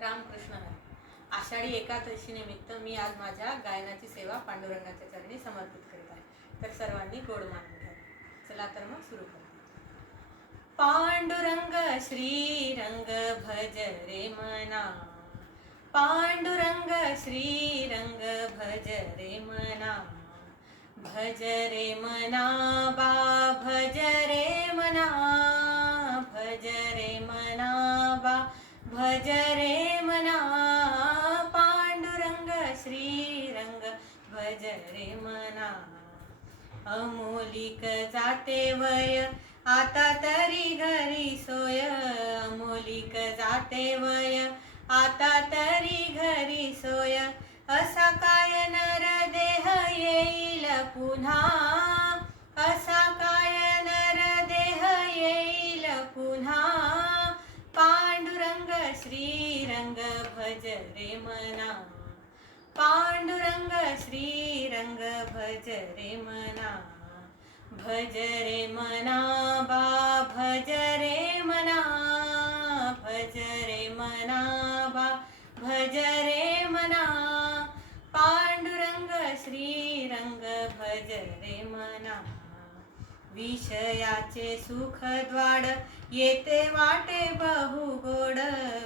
रामकृष्ण हरी. आषाढी एकादशीनिमित्त मी आज माझ्या गायनाची सेवा पांडुरंगाच्या चरणी समर्पित करीत आहे. तर सर्वांनी गोड मानून घ्या. चला तर मग सुरू करू. पांडुरंग श्रीरंग भज रे मना. पांडुरंग श्रीरंग भज रे मना. भज रे मना बा भज रे मना. भज रे भज रे मना पांडुरंग श्रीरंग भज रे मना। अमोलिक जाते वय आता तरी घरी सोय। अमोलिक जाते वय आता तरी घरी सोय। असा काय नर देह येईल पुन्हा? श्रीरंग भज रे मना पांडुरंग श्रीरंग भज रे मना भज रे मना बा भज रे मना भज रे मना बा भज रे मना पांडुरंग श्रीरंग भज रे मना विषयाचे सुख द्वाड येते वाटे बहु गोड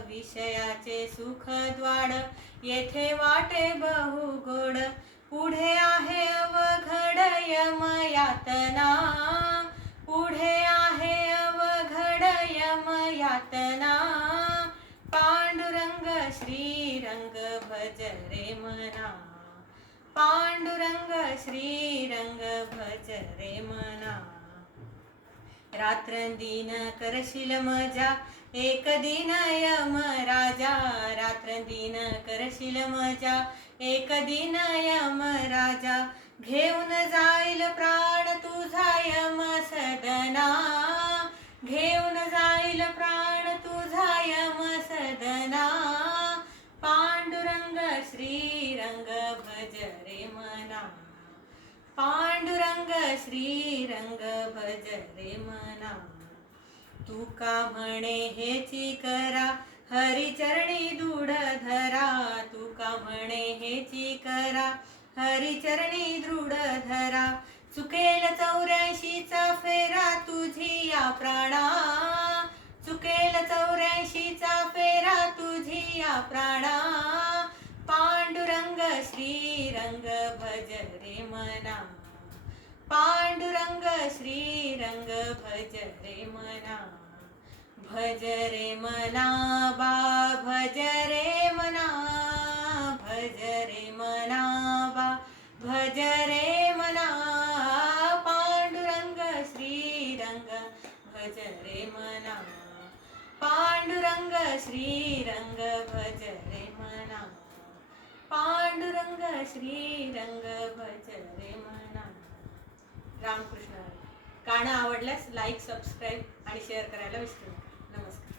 विषयाचे सुख द्वाड येथे वाटे बहु गोड पुढे आहे अवघड यम यातना पुढे आहे अवघड यम यातना पांडुरंग श्रीरंग भज रे मना. पांडुरंग श्रीरंग भज रे मना. रात्रंदिन करशील मजा एक दिन यम राजा. रात्रंदिन करशील मजा एक दिन यम राजा. घेऊन जाईल प्राण तुझा यम सदना. घेऊन जाईल प्राण तुझा यम सदना. पांडुरंग श्रीरंग भज रे मना. पांडुरंग श्रीरंग भज रे मना. तुका म्हणे हेची करा हरिचरणी दृढ धरा. तुका म्हणे हेची करा हरिचरणी दृढ धरा. चुकेल चौऱ्याऐंशीचा फेरा तुझी या प्राणा. चुकेल चौऱ्याऐंशीचा फेरा तुझी या प्राणा. रंग भज रे मना. पांडुरंग श्रीरंग भज रे मना. भज रे मना बा भज रे मना. भज रे मना बा भज रे मना. पांडुरंग श्रीरंग भज रे मना. पांडुरंग श्रीरंग भज रे रंग पांडुरंग श्रीरंग भज रे म्हणा रामकृष्ण गाणं आवडल्यास लाईक सबस्क्राईब आणि शेअर करायला विसरू नका. नमस्कार.